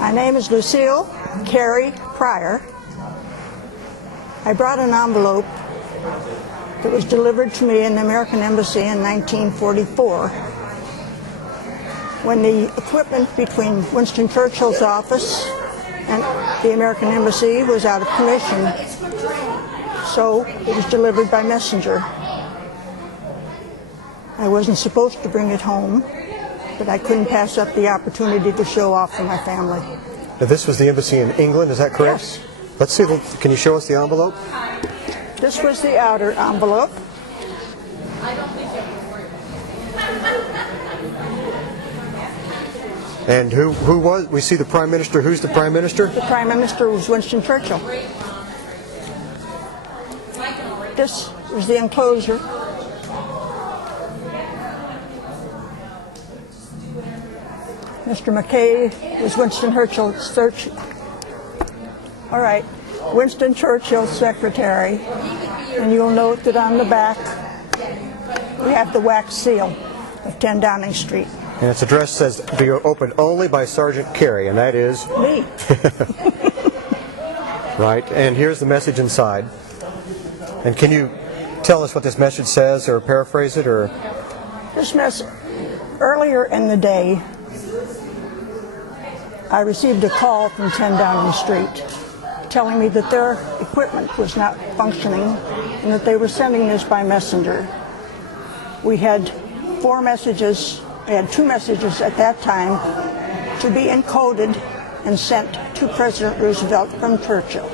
My name is Lucille Carey Pryor. I brought an envelope that was delivered to me in the American Embassy in 1944 when the equipment between Winston Churchill's office and the American Embassy was out of commission, so it was delivered by messenger. I wasn't supposed to bring it home, but I couldn't pass up the opportunity to show off to my family. Now, this was the embassy in England, is that correct? Yes. Let's see, can you show us the envelope? This was the outer envelope. And who was, we see the Prime Minister, who's the Prime Minister? The Prime Minister was Winston Churchill. This was the enclosure. Mr. McKay was Winston Churchill's secretary, and you'll note that on the back we have the wax seal of 10 Downing Street. And its address says, "Be opened only by Sergeant Carey," and that is? Me. Right, and here's the message inside. And can you tell us what this message says, or paraphrase it, or? This message, earlier in the day, I received a call from 10 Downing Street telling me that their equipment was not functioning and that they were sending this by messenger. We had 4 messages, we had 2 messages at that time to be encoded and sent to President Roosevelt from Churchill.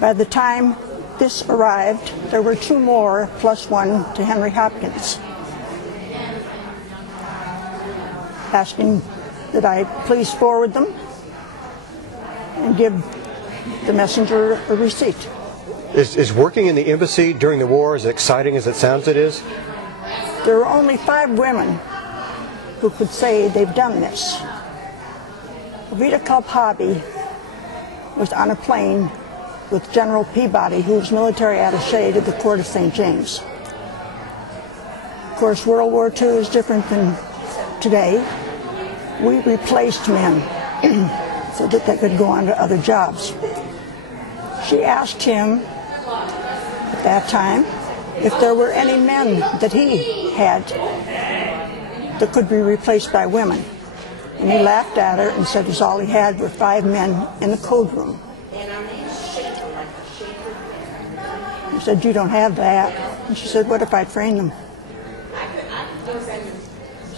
By the time this arrived, there were 2 more plus 1 to Henry Hopkins, asking that I please forward them and give the messenger a receipt. Is working in the embassy during the war as exciting as it sounds it is? There were only 5 women who could say they've done this. Rita Kalphabi was on a plane with General Peabody, who was military attaché to the Court of St. James. Of course, World War II is different than today. We replaced men so that they could go on to other jobs. She asked him at that time if there were any men that he had that could be replaced by women. And he laughed at her and said all he had were 5 men in the code room. He said, "You don't have that." And she said, "What if I train them?"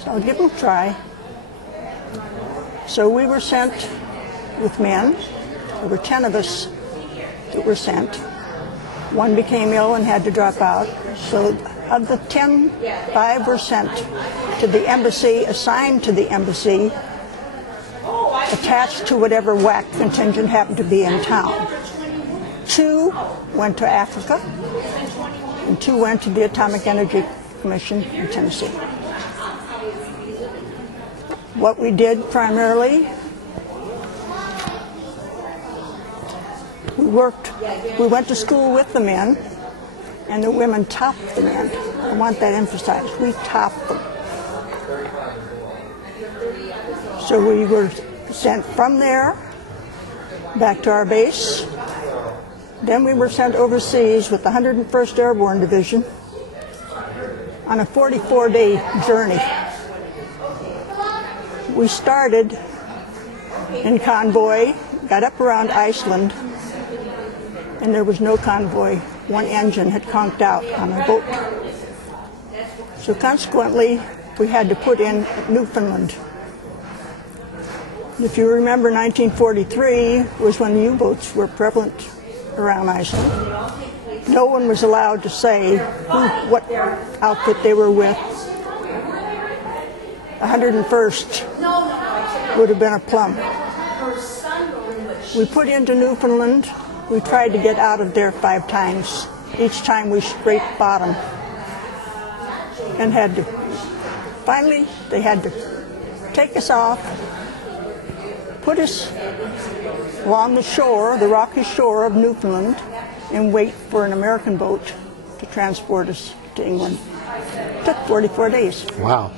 So I'll give them a try. So we were sent with men. There were 10 of us that were sent. 1 became ill and had to drop out. So of the 10, 5 were sent to the embassy, assigned to the embassy, attached to whatever WAC contingent happened to be in town. 2 went to Africa, and 2 went to the Atomic Energy Commission in Tennessee. What we did primarily, we went to school with the men, and the women topped the men. I want that emphasized. We topped them. So we were sent from there back to our base. Then we were sent overseas with the 101st Airborne Division on a 44-day journey. We started in convoy, got up around Iceland, and there was no convoy. 1 engine had conked out on a boat. So consequently, we had to put in Newfoundland. If you remember, 1943 was when the U-boats were prevalent around Iceland. No one was allowed to say what outfit they were with. 101st would have been a plum. We put into Newfoundland. We tried to get out of there 5 times. Each time we scraped bottom and finally they had to take us off, put us along the shore, the rocky shore of Newfoundland, and wait for an American boat to transport us to England. It took 44 days. Wow.